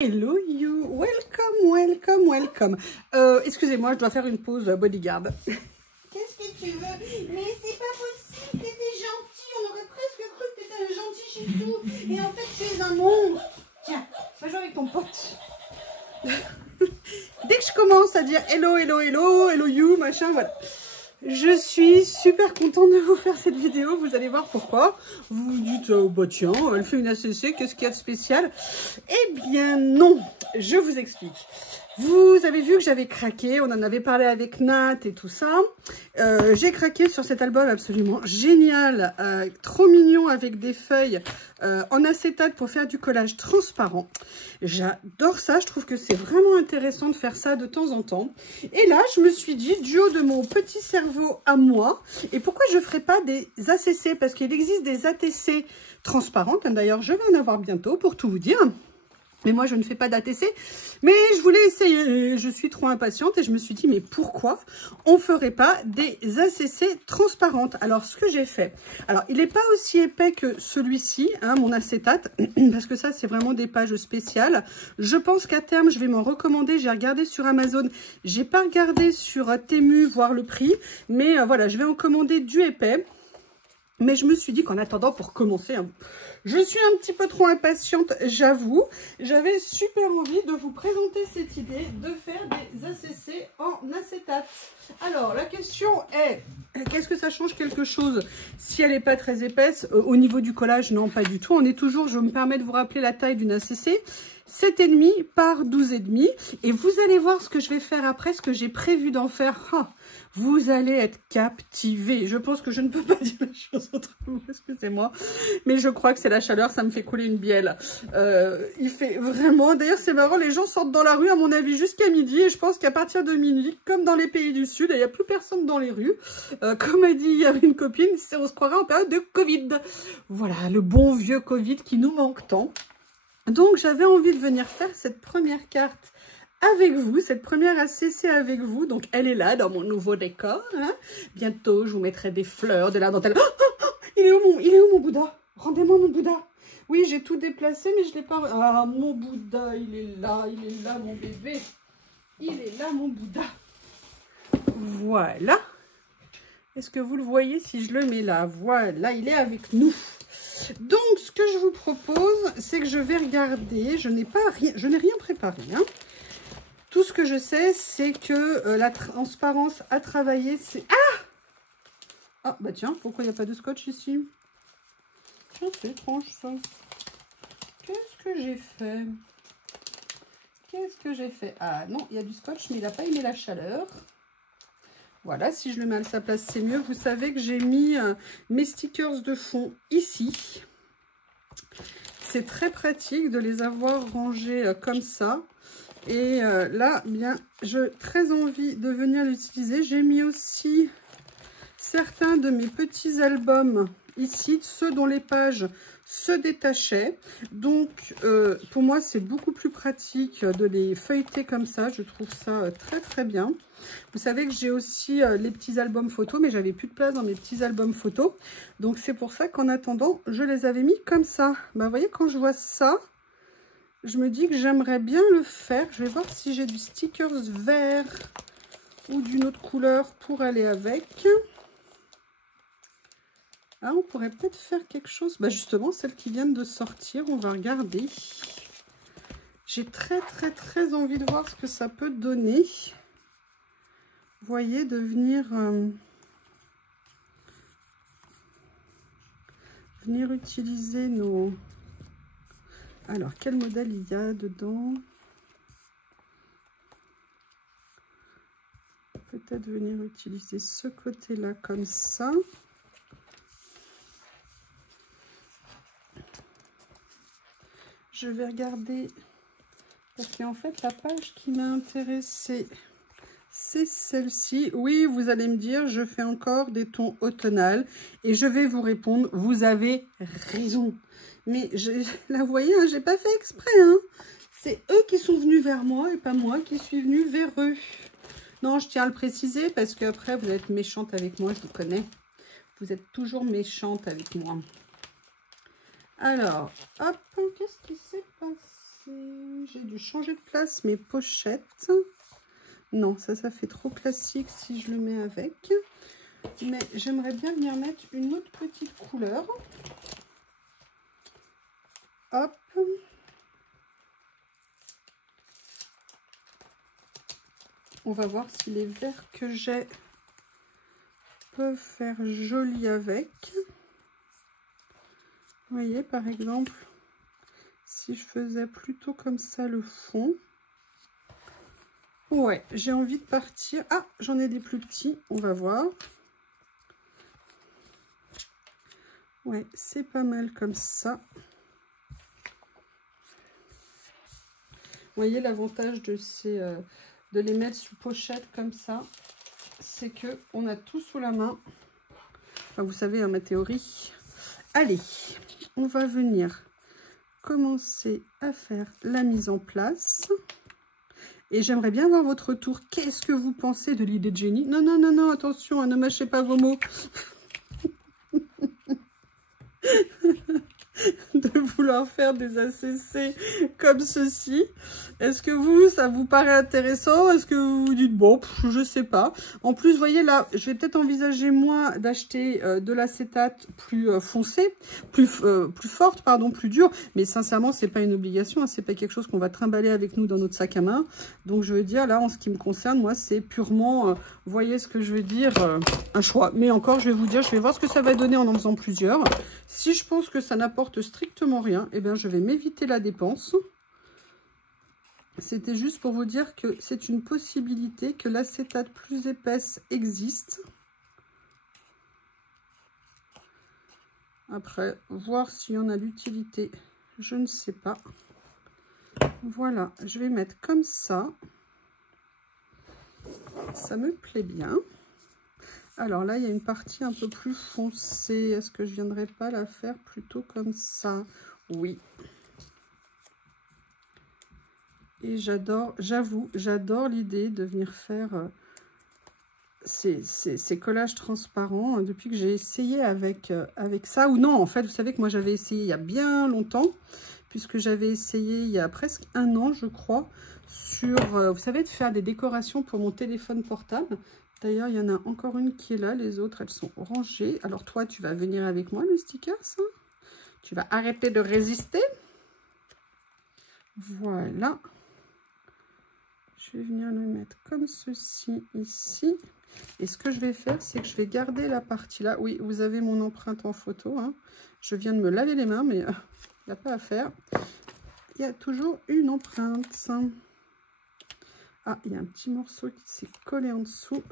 Hello you, welcome, welcome, welcome. Excusez-moi, je dois faire une pause bodyguard. Qu'est-ce que tu veux? Mais c'est pas possible, t'étais gentil, on aurait presque cru que t'étais un gentil chez nous. Et en fait, tu es un monstre. Tiens, va jouer avec ton pote. Dès que je commence à dire hello, hello, hello, hello you, machin, voilà. Je suis super contente de vous faire cette vidéo, vous allez voir pourquoi. Vous vous dites, bah tiens, elle fait une ACC, qu'est-ce qu'il y a de spécial? Eh bien non, je vous explique. Vous avez vu que j'avais craqué, on en avait parlé avec Nat et tout ça. J'ai craqué sur cet album absolument génial, trop mignon avec des feuilles en acétate pour faire du collage transparent. J'adore ça, je trouve que c'est vraiment intéressant de faire ça de temps en temps. Et là, je me suis dit, du haut de mon petit cerveau à moi, et pourquoi je ne ferais pas des ACC? Parce qu'il existe des ATC transparentes, d'ailleurs je vais en avoir bientôt pour tout vous dire. Mais moi, je ne fais pas d'ATC, mais je voulais essayer. Je suis trop impatiente et je me suis dit, mais pourquoi on ne ferait pas des ACC transparentes? Alors, ce que j'ai fait, alors, il n'est pas aussi épais que celui-ci, hein, mon acétate, parce que ça, c'est vraiment des pages spéciales. Je pense qu'à terme, je vais m'en recommander. J'ai regardé sur Amazon, j'ai pas regardé sur Temu, voir le prix, mais voilà, je vais en commander du épais. Mais je me suis dit qu'en attendant, pour commencer, hein, je suis un petit peu trop impatiente, j'avoue. J'avais super envie de vous présenter cette idée de faire des ACC en acétate. Alors, la question est, qu'est-ce que ça change quelque chose si elle n'est pas très épaisse? Au niveau du collage, non, pas du tout. On est toujours, je me permets de vous rappeler la taille d'une ACC. 7,5 par 12,5. Et vous allez voir ce que je vais faire après, ce que j'ai prévu d'en faire. Ah, vous allez être captivés. Je pense que je ne peux pas dire la chose autrement, excusez-moi. Mais je crois que c'est la chaleur, ça me fait couler une bielle. Il fait vraiment... D'ailleurs, c'est marrant, les gens sortent dans la rue, à mon avis, jusqu'à midi. Et je pense qu'à partir de minuit, comme dans les pays du Sud, il n'y a plus personne dans les rues. Comme a dit hier une copine, on se croirait en période de Covid. Voilà, le bon vieux Covid qui nous manque tant. Donc, j'avais envie de venir faire cette première carte avec vous, cette première ACC avec vous. Donc, elle est là, dans mon nouveau décor. Hein. Bientôt, je vous mettrai des fleurs, de la dentelle. Oh, oh, oh, il est où mon Bouddha? Rendez-moi mon Bouddha. Oui, j'ai tout déplacé, mais je ne l'ai pas... Ah, mon Bouddha, il est là, mon bébé. Il est là, mon Bouddha. Voilà. Est-ce que vous le voyez si je le mets là? Voilà, il est avec nous. Donc, ce que je vous propose, c'est que je vais regarder. Je n'ai rien préparé. Hein. Tout ce que je sais, c'est que la transparence à travailler, c'est... Ah! Ah, bah tiens, pourquoi il n'y a pas de scotch ici? Tiens, c'est étrange, ça. Qu'est-ce que j'ai fait? Qu'est-ce que j'ai fait? Ah, non, il y a du scotch, mais il n'a pas aimé la chaleur. Voilà, si je le mets à sa place, c'est mieux. Vous savez que j'ai mis mes stickers de fond ici. C'est très pratique de les avoir rangés comme ça. Et là, bien, j'ai très envie de venir l'utiliser. J'ai mis aussi certains de mes petits albums ici, ceux dont les pages se détachaient. Donc, pour moi, c'est beaucoup plus pratique de les feuilleter comme ça. Je trouve ça très, très bien. Vous savez que j'ai aussi les petits albums photos, mais j'avais plus de place dans mes petits albums photos. Donc, c'est pour ça qu'en attendant, je les avais mis comme ça. Ben, vous voyez, quand je vois ça, je me dis que j'aimerais bien le faire. Je vais voir si j'ai du stickers vert ou d'une autre couleur pour aller avec. Ah, on pourrait peut-être faire quelque chose. Bah justement, celles qui viennent de sortir, on va regarder. J'ai très, très, très envie de voir ce que ça peut donner. Vous voyez, de venir utiliser nos... Alors, quel modèle il y a dedans? Peut-être venir utiliser ce côté-là comme ça. Je vais regarder, parce qu'en fait, la page qui m'a intéressée, c'est celle-ci. Oui, vous allez me dire, je fais encore des tons automnales. Et je vais vous répondre, vous avez raison. Mais là, vous voyez, hein, j'ai pas fait exprès. Hein. C'est eux qui sont venus vers moi et pas moi qui suis venue vers eux. Non, je tiens à le préciser parce qu'après, vous êtes méchante avec moi, je vous connais. Vous êtes toujours méchante avec moi. Alors, hop, qu'est-ce qui s'est passé? J'ai dû changer de place mes pochettes. Non, ça fait trop classique si je le mets avec. Mais j'aimerais bien venir mettre une autre petite couleur. Hop. On va voir si les verts que j'ai peuvent faire joli avec. Vous voyez, par exemple, si je faisais plutôt comme ça le fond. Ouais, j'ai envie de partir. Ah, j'en ai des plus petits, on va voir. Ouais, c'est pas mal comme ça. Vous voyez, l'avantage de de les mettre sous pochette comme ça, c'est que on a tout sous la main. Enfin, vous savez, hein, ma théorie. Allez, on va venir commencer à faire la mise en place. Et j'aimerais bien voir votre retour. Qu'est-ce que vous pensez de l'idée de Jenny? Non, non, non, non, attention, hein, ne mâchez pas vos mots. De vouloir faire des ACC comme ceci. Est-ce que ça vous paraît intéressant? Est-ce que vous vous dites, bon, je sais pas. En plus, vous voyez là, je vais peut-être envisager moi d'acheter de l'acétate plus foncé, plus forte, pardon, plus dure. Mais sincèrement, c'est pas une obligation, hein, c'est pas quelque chose qu'on va trimballer avec nous dans notre sac à main. Donc, je veux dire, là, en ce qui me concerne, moi, c'est purement, vous voyez ce que je veux dire, un choix. Mais encore, je vais vous dire, je vais voir ce que ça va donner en faisant plusieurs. Si je pense que ça n'apporte strictement rien, eh bien, je vais m'éviter la dépense. C'était juste pour vous dire que c'est une possibilité, que l'acétate plus épaisse existe. Après, voir s'il y en a l'utilité, je ne sais pas. Voilà, je vais mettre comme ça. Ça me plaît bien. Alors là, il y a une partie un peu plus foncée. Est-ce que je ne viendrai pas la faire plutôt comme ça? Oui. Et j'adore, j'avoue, j'adore l'idée de venir faire ces collages transparents depuis que j'ai essayé avec ça. Ou non, en fait, vous savez que moi, j'avais essayé il y a bien longtemps, puisque j'avais essayé il y a presque 1 an, je crois, sur, vous savez, de faire des décorations pour mon téléphone portable. D'ailleurs, il y en a encore une qui est là. Les autres, elles sont rangées. Alors, toi, tu vas venir avec moi, le sticker, ça. Tu vas arrêter de résister. Voilà. Je vais venir le mettre comme ceci, ici. Et ce que je vais faire, c'est que je vais garder la partie là. Oui, vous avez mon empreinte en photo. Hein. Je viens de me laver les mains, mais il n'y a pas à faire. Il y a toujours une empreinte. Ah, il y a un petit morceau qui s'est collé en dessous.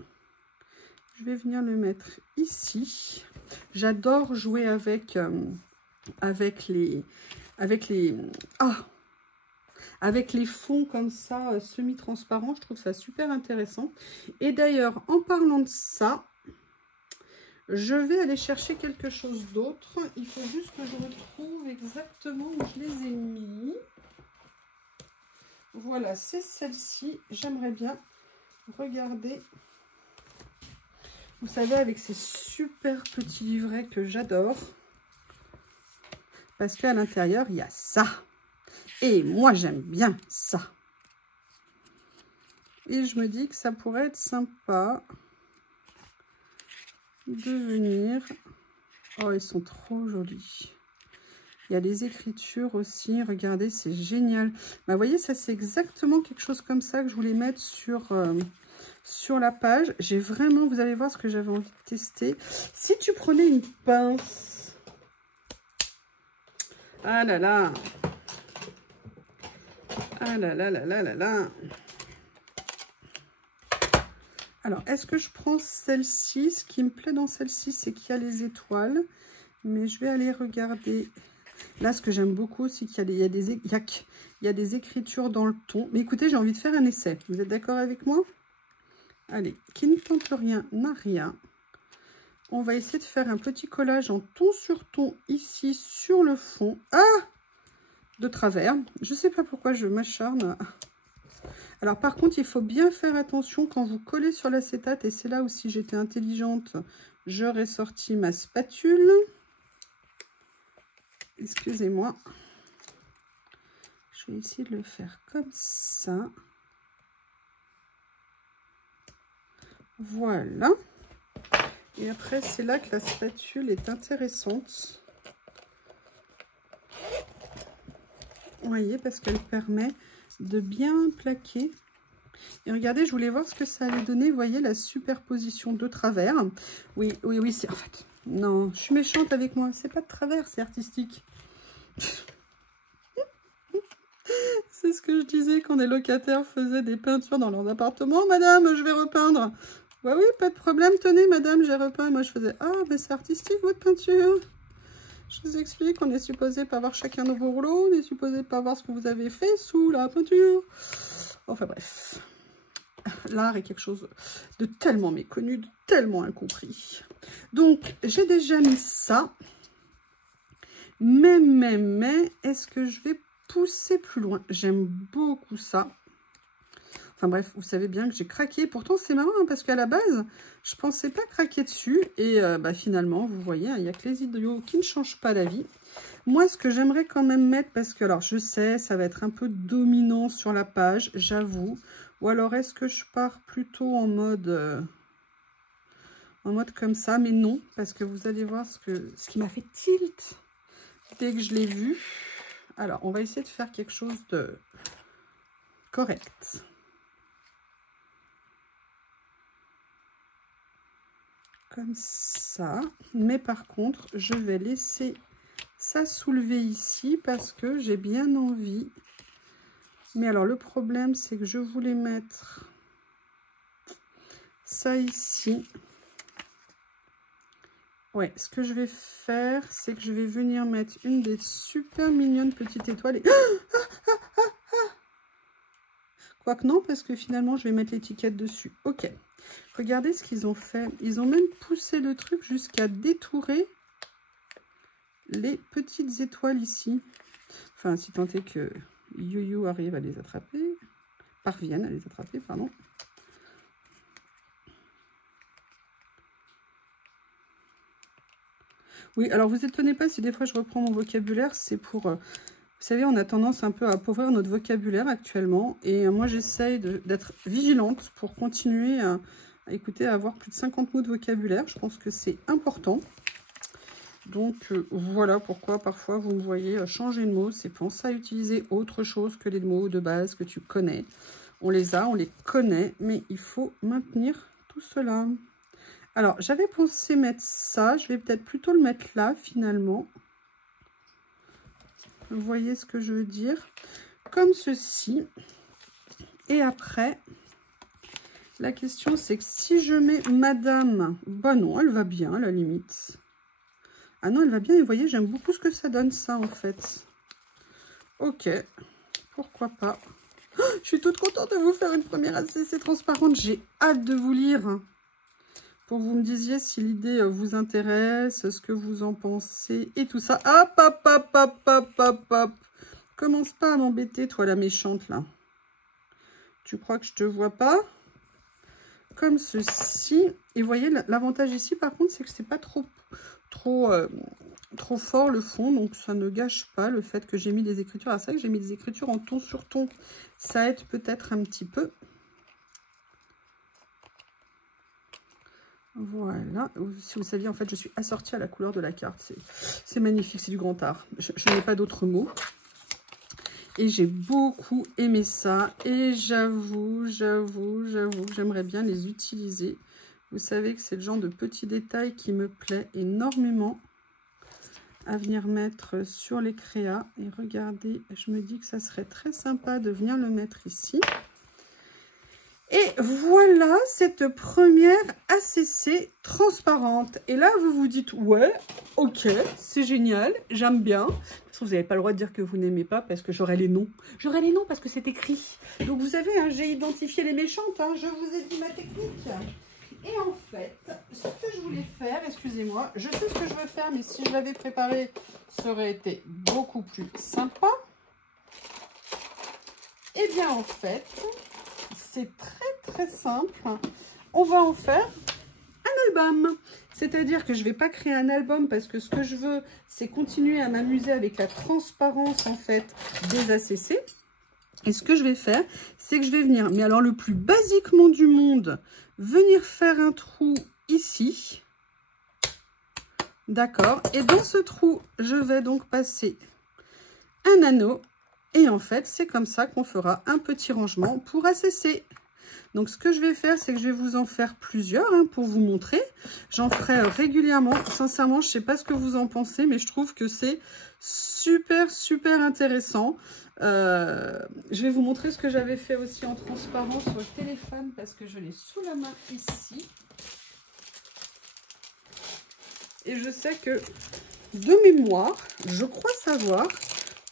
Je vais venir le mettre ici. J'adore jouer avec les fonds comme ça, semi-transparents. Je trouve ça super intéressant. Et d'ailleurs, en parlant de ça, je vais aller chercher quelque chose d'autre. Il faut juste que je retrouve exactement où je les ai mis. Voilà, c'est celle-ci. J'aimerais bien regarder. Vous savez, avec ces super petits livrets que j'adore. Parce qu'à l'intérieur, il y a ça. Et moi, j'aime bien ça. Et je me dis que ça pourrait être sympa de venir... Oh, ils sont trop jolis. Il y a les écritures aussi. Regardez, c'est génial. Bah, vous voyez, ça, c'est exactement quelque chose comme ça que je voulais mettre sur la page. J'ai vraiment... Vous allez voir ce que j'avais envie de tester. Si tu prenais une pince... Ah là là. Ah là là là là là là. Alors, est-ce que je prends celle-ci? Ce qui me plaît dans celle-ci, c'est qu'il y a les étoiles. Mais je vais aller regarder. Là, ce que j'aime beaucoup, c'est qu'il y a des écritures dans le ton. Mais écoutez, j'ai envie de faire un essai. Vous êtes d'accord avec moi? Allez, qui ne tente rien n'a rien. On va essayer de faire un petit collage en ton sur ton ici sur le fond. Ah! De travers. Je ne sais pas pourquoi je m'acharne. Alors par contre, il faut bien faire attention quand vous collez sur l'acétate. Et c'est là où, si j'étais intelligente, j'aurais sorti ma spatule. Excusez-moi. Je je vais essayer de le faire comme ça. Voilà. Et après, c'est là que la spatule est intéressante. Vous voyez, parce qu'elle permet de bien plaquer. Et regardez, je voulais voir ce que ça allait donner. Vous voyez, la superposition de travers. Oui, oui, oui, c'est... En fait, non, je suis méchante avec moi. C'est pas de travers, c'est artistique. C'est ce que je disais quand des locataires faisaient des peintures dans leurs appartements. Madame, je vais repeindre. Ouais, oui, pas de problème. Tenez, madame, j'ai repeint. Moi, je faisais, ah, mais c'est artistique, votre peinture. Je vous explique, on est supposé pas voir chacun de vos rouleaux. On est supposé pas voir ce que vous avez fait sous la peinture. Enfin, bref. L'art est quelque chose de tellement méconnu, de tellement incompris. Donc, j'ai déjà mis ça. Mais, est-ce que je vais pousser plus loin? J'aime beaucoup ça. Enfin bref, vous savez bien que j'ai craqué. Pourtant, c'est marrant hein, parce qu'à la base, je ne pensais pas craquer dessus. Et finalement, vous voyez, il n'y a que les idiots qui ne changent pas la vie. Moi, ce que j'aimerais quand même mettre, parce que, alors, je sais, ça va être un peu dominant sur la page, j'avoue. Ou alors, est-ce que je pars plutôt en mode comme ça? Mais non, parce que vous allez voir ce qui m'a fait tilt dès que je l'ai vu. Alors, on va essayer de faire quelque chose de correct. Comme ça. Mais par contre, je vais laisser ça soulever ici parce que j'ai bien envie. Mais alors, le problème, c'est que je voulais mettre ça ici. Ouais, ce que je vais faire, c'est que je vais venir mettre une des super mignonnes petites étoiles. Et... Quoique non, parce que finalement, je vais mettre l'étiquette dessus. Ok. Regardez ce qu'ils ont fait. Ils ont même poussé le truc jusqu'à détourer les petites étoiles ici. Enfin, si tant est que You arrive à les attraper. Parviennent à les attraper, pardon. Oui, alors vous étonnez pas si des fois je reprends mon vocabulaire, c'est pour... vous savez, on a tendance un peu à appauvrir notre vocabulaire actuellement. Et moi, j'essaye d'être vigilante pour continuer à écouter, à avoir plus de 50 mots de vocabulaire. Je pense que c'est important. Donc, voilà pourquoi parfois vous me voyez changer de mots. C'est penser à utiliser autre chose que les mots de base que tu connais. On les a, on les connaît, mais il faut maintenir tout cela. Alors, j'avais pensé mettre ça. Je vais peut-être plutôt le mettre là, finalement. Vous voyez ce que je veux dire? Comme ceci. Et après, la question, c'est que si je mets Madame... Bah non, elle va bien, à la limite. Ah non, elle va bien. Et vous voyez, j'aime beaucoup ce que ça donne, ça, en fait. Ok. Pourquoi pas? Oh, je suis toute contente de vous faire une première ACC transparente. J'ai hâte de vous lire. Pour que vous me disiez si l'idée vous intéresse, ce que vous en pensez et tout ça. Hop, hop, hop, hop, hop, hop, hop. Commence pas à m'embêter, toi, la méchante, là. Tu crois que je te vois pas? Comme ceci. Et vous voyez, l'avantage ici, par contre, c'est que c'est pas trop fort, le fond. Donc, ça ne gâche pas le fait que j'ai mis des écritures. Ah, c'est vrai que j'ai mis des écritures en ton sur ton. Ça aide peut-être un petit peu. Voilà, si vous saviez, en fait, je suis assortie à la couleur de la carte. C'est magnifique, c'est du grand art. Je n'ai pas d'autres mots. Et j'ai beaucoup aimé ça. Et j'avoue, j'aimerais bien les utiliser. Vous savez que c'est le genre de petits détails qui me plaît énormément à venir mettre sur les créas. Et regardez, je me dis que ça serait très sympa de venir le mettre ici. Et voilà cette première ACC transparente. Et là, vous vous dites, ouais, ok, c'est génial, j'aime bien. Parce que vous n'avez pas le droit de dire que vous n'aimez pas parce que j'aurai les noms. J'aurai les noms parce que c'est écrit. Donc vous savez, hein, j'ai identifié les méchantes, hein, je vous ai dit ma technique. Et en fait, ce que je voulais faire, excusez-moi, je sais ce que je veux faire, mais si je l'avais préparé, ça aurait été beaucoup plus sympa. Eh bien, en fait... C'est très simple. On va en faire un album. C'est-à-dire que je ne vais pas créer un album parce que ce que je veux, c'est continuer à m'amuser avec la transparence, en fait, des ACC. Et ce que je vais faire, c'est que je vais venir, mais alors le plus basiquement du monde, venir faire un trou ici. D'accord. Et dans ce trou, je vais donc passer un anneau. Et en fait, c'est comme ça qu'on fera un petit rangement pour ACC. Donc, ce que je vais faire, c'est que je vais vous en faire plusieurs pour vous montrer. J'en ferai régulièrement. Sincèrement, je ne sais pas ce que vous en pensez, mais je trouve que c'est super, super intéressant. Je vais vous montrer ce que j'avais fait aussi en transparent sur le téléphone parce que je l'ai sous la main ici. Et je sais que, de mémoire, je crois savoir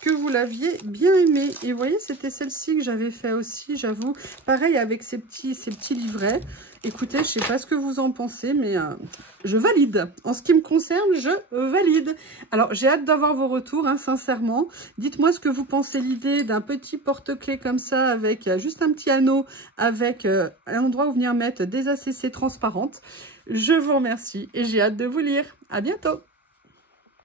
que vous l'aviez bien aimé. Et vous voyez, c'était celle-ci que j'avais fait aussi, j'avoue. Pareil avec ces petits livrets. Écoutez, je ne sais pas ce que vous en pensez, mais je valide. En ce qui me concerne, je valide. Alors, j'ai hâte d'avoir vos retours, sincèrement. Dites-moi ce que vous pensez l'idée d'un petit porte-clés comme ça, avec juste un petit anneau, avec un endroit où venir mettre des ACC transparentes. Je vous remercie et j'ai hâte de vous lire. À bientôt!